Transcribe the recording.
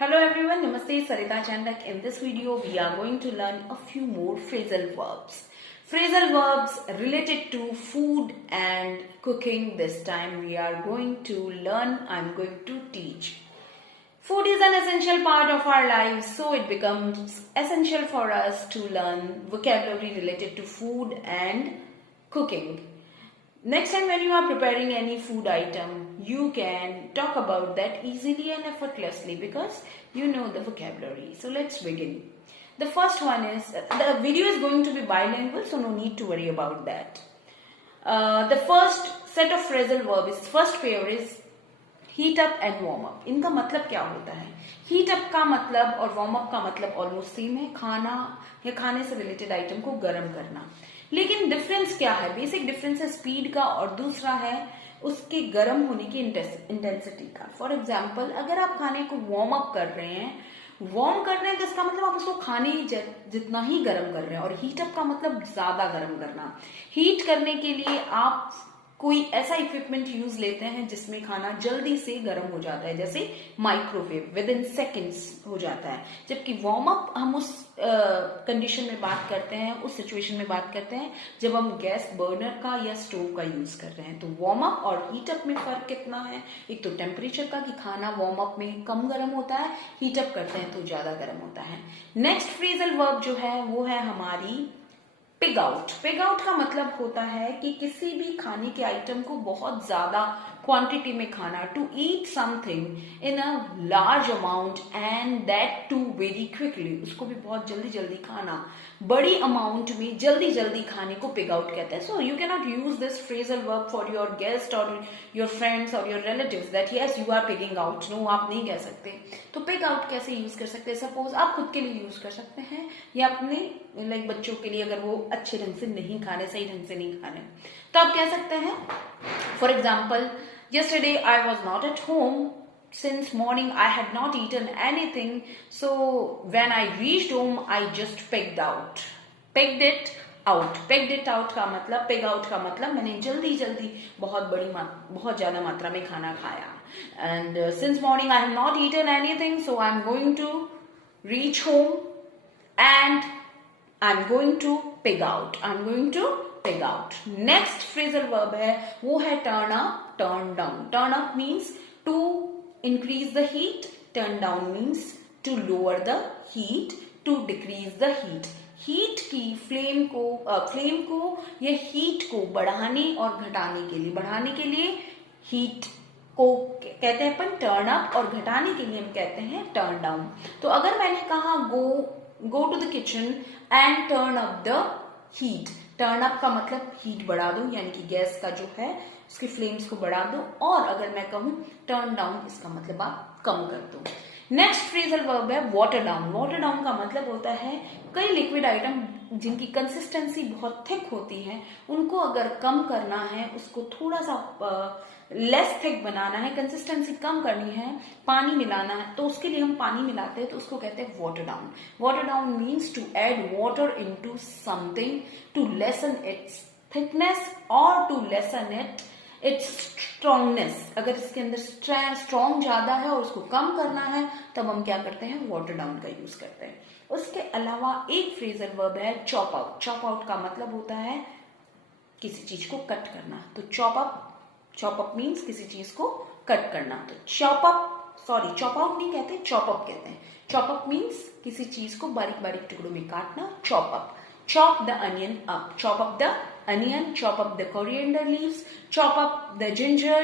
Hello everyone, Namaste, Sarita Chandak. In this video, we are going to learn a few more phrasal verbs. Phrasal verbs related to food and cooking. This time we are going to learn, I'm going to teach. Food is an essential part of our lives, so it becomes essential for us to learn vocabulary related to food and cooking. Next time when you are preparing any food item, you can talk about that easily and effortlessly because you know the vocabulary. So let's begin. The first one is, the video is going to be bilingual, so no need to worry about that. The first set of phrasal verb is, first pair is heat up and warm up. इनका मतलब क्या होता है? Heat up का मतलब और warm up का मतलब ऑलमोस्ट सेम है, खाना या खाने से रिलेटेड आइटम को गर्म करना. लेकिन डिफरेंस क्या है? बेसिक डिफरेंस है स्पीड का और दूसरा है उसके गर्म होने की इंटेंसिटी का. फॉर एग्जाम्पल, अगर आप खाने को वार्म अप कर रहे हैं, वार्म कर रहे हैं तो इसका मतलब आप उसको खाने जितना ही गर्म कर रहे हैं. और हीट अप का मतलब ज्यादा गर्म करना. हीट करने के लिए आप कोई ऐसा इक्विपमेंट यूज लेते हैं जिसमें खाना जल्दी से गर्म हो जाता है, जैसे माइक्रोवेव, विद इन सेकेंड्स हो जाता है. जबकि वार्म अप हम उस कंडीशन में बात करते हैं, उस सिचुएशन में बात करते हैं जब हम गैस बर्नर का या स्टोव का यूज कर रहे हैं. तो वार्म अप और हीट अप में फर्क कितना है? एक तो टेम्परेचर का कि खाना वार्म अप में कम गर्म होता है, हीट अप करते हैं तो ज्यादा गर्म होता है. नेक्स्ट फ्रेजल वर्ब जो है वो है हमारी पिग आउट. पिग आउट का मतलब होता है कि किसी भी खाने के आइटम को बहुत ज्यादा क्वांटिटी में खाना, to eat something in a large amount and that too very quickly. उसको भी बहुत जल्दी जल्दी खाना, बड़ी अमाउंट में जल्दी जल्दी खाने को पिग आउट कहते हैं. So you can not use this phrasal verb for your guest और योर फ्रेंड्स और your relatives that yes you are pigging out. No, आप नहीं कह सकते. तो पिग आउट कैसे यूज कर सकते हैं? सपोज आप खुद के लिए यूज कर सकते हैं या अपने लाइक बच्चों के लिए, अगर वो अच्छे ढंग से नहीं खा रहे, सही ढंग से नहीं खा रहे, तो आप कह सकते हैं for example, yesterday I was not at home. Since morning I had not eaten anything. So when I reached home I just pegged out. Pegged it out. Pegged it out का मतलब, peg out का मतलब मैंने जल्दी जल्दी बहुत ज्यादा मात्रा में खाना खाया. And since morning I have not eaten anything, so I'm going to reach home and I'm going to peg out. I'm going to peg out. Next phrasal verb है वो है turn up, turn down. Turn up means to increase the heat. Turn down means to lower the heat, to decrease the heat. Heat की flame को या heat को बढ़ाने और घटाने के लिए, बढ़ाने के लिए हीट को कहते हैं अपन टर्न अप और घटाने के लिए हम कहते हैं टर्न डाउन. तो अगर मैंने कहा go to the kitchen and turn up the heat. Turn up का मतलब हीट बढ़ा दो, यानी कि गैस का जो है उसकी फ्लेम्स को बढ़ा दो. और अगर मैं कहूं टर्न डाउन, इसका मतलब आप कम कर दो. नेक्स्ट फ्रेजल वर्ब है वाटर डाउन. वाटर डाउन का मतलब होता है कई लिक्विड आइटम जिनकी कंसिस्टेंसी बहुत थिक होती है, उनको अगर कम करना है, उसको थोड़ा सा लेस थिक बनाना है, कंसिस्टेंसी कम करनी है, पानी मिलाना है, तो उसके लिए हम पानी मिलाते हैं, तो उसको कहते हैं water down. Water down means to add water into something to lessen its thickness और टू लेसन इट्स स्ट्रॉन्गनेस. अगर इसके अंदर स्ट्रॉन्ग ज्यादा है और उसको कम करना है, तब हम क्या करते हैं? वाटर डाउन का यूज करते हैं. उसके अलावा एक फ्रेजल वर्ब है चॉप आउट. चॉप आउट का मतलब होता है किसी चीज को कट करना. तो चॉप अप मीन्स किसी चीज को कट करना. तो चॉप आउट नहीं कहते, चॉप अप कहते हैं. चॉप अप मीन्स किसी चीज को बारीक बारीक टुकड़ों में काटना. Chop up. Chop the onion up. Chop up the onion, chop up the coriander leaves, chop up the ginger,